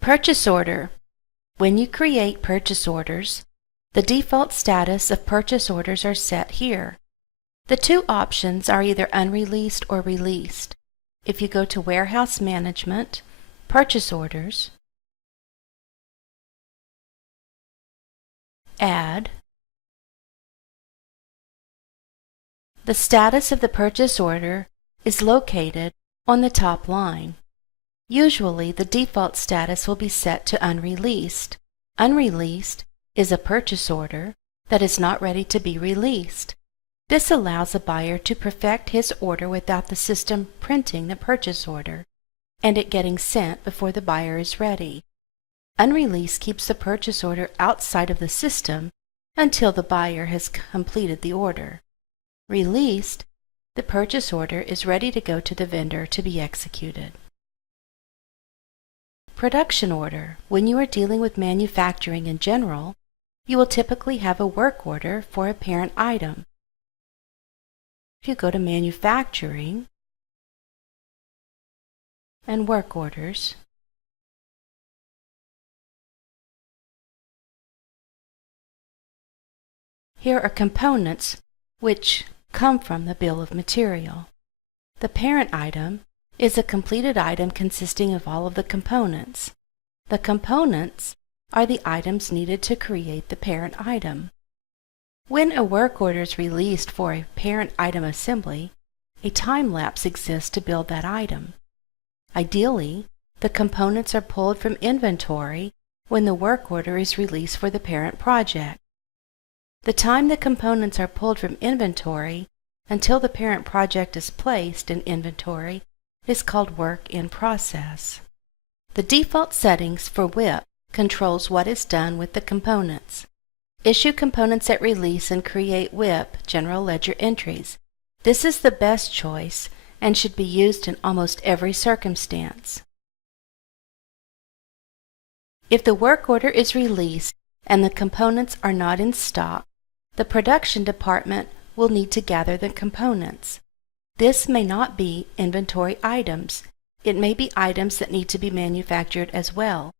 Purchase order. When you create purchase orders, the default status of purchase orders are set here. The two options are either unreleased or released. If you go to Warehouse Management, Purchase Orders, Add, the status of the purchase order is located on the top line. Usually, the default status will be set to unreleased. Unreleased is a purchase order that is not ready to be released. This allows a buyer to perfect his order without the system printing the purchase order and it getting sent before the buyer is ready. Unreleased keeps the purchase order outside of the system until the buyer has completed the order. Released, the purchase order is ready to go to the vendor to be executed. Production order. When you are dealing with manufacturing in general, you will typically have a work order for a parent item. If you go to Manufacturing and Work Orders, here are components which come from the bill of material. The parent item is a completed item consisting of all of the components. The components are the items needed to create the parent item. When a work order is released for a parent item assembly, a time lapse exists to build that item. Ideally, the components are pulled from inventory when the work order is released for the parent project. The time the components are pulled from inventory until the parent project is placed in inventory is called work in process. The default settings for WIP controls what is done with the components. Issue components at release and create WIP, general ledger entries. This is the best choice and should be used in almost every circumstance. If the work order is released and the components are not in stock, the production department will need to gather the components. This may not be inventory items. It may be items that need to be manufactured as well.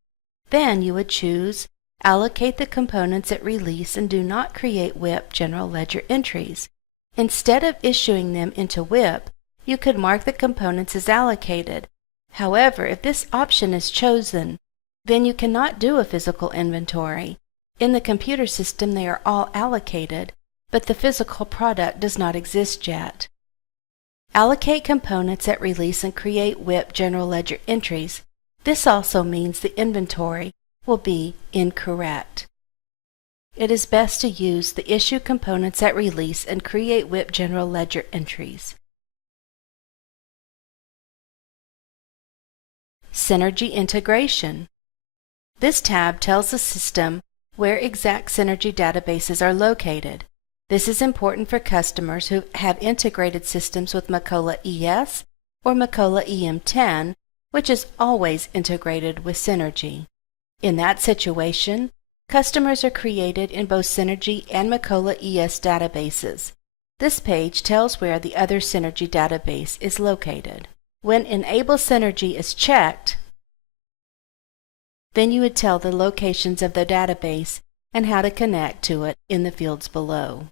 Then you would choose Allocate the components at release and do not create WIP general ledger entries. Instead of issuing them into WIP, you could mark the components as allocated. However, if this option is chosen, then you cannot do a physical inventory. In the computer system they are all allocated, but the physical product does not exist yet. Allocate components at release and create WIP general ledger entries. This also means the inventory will be incorrect. It is best to use the issue components at release and create WIP general ledger entries. Synergy integration. This tab tells the system where exact Synergy databases are located. This is important for customers who have integrated systems with Macola ES or Macola EM10, which is always integrated with Synergy. In that situation, customers are created in both Synergy and Macola ES databases. This page tells where the other Synergy database is located. When Enable Synergy is checked, then you would tell the locations of the database and how to connect to it in the fields below.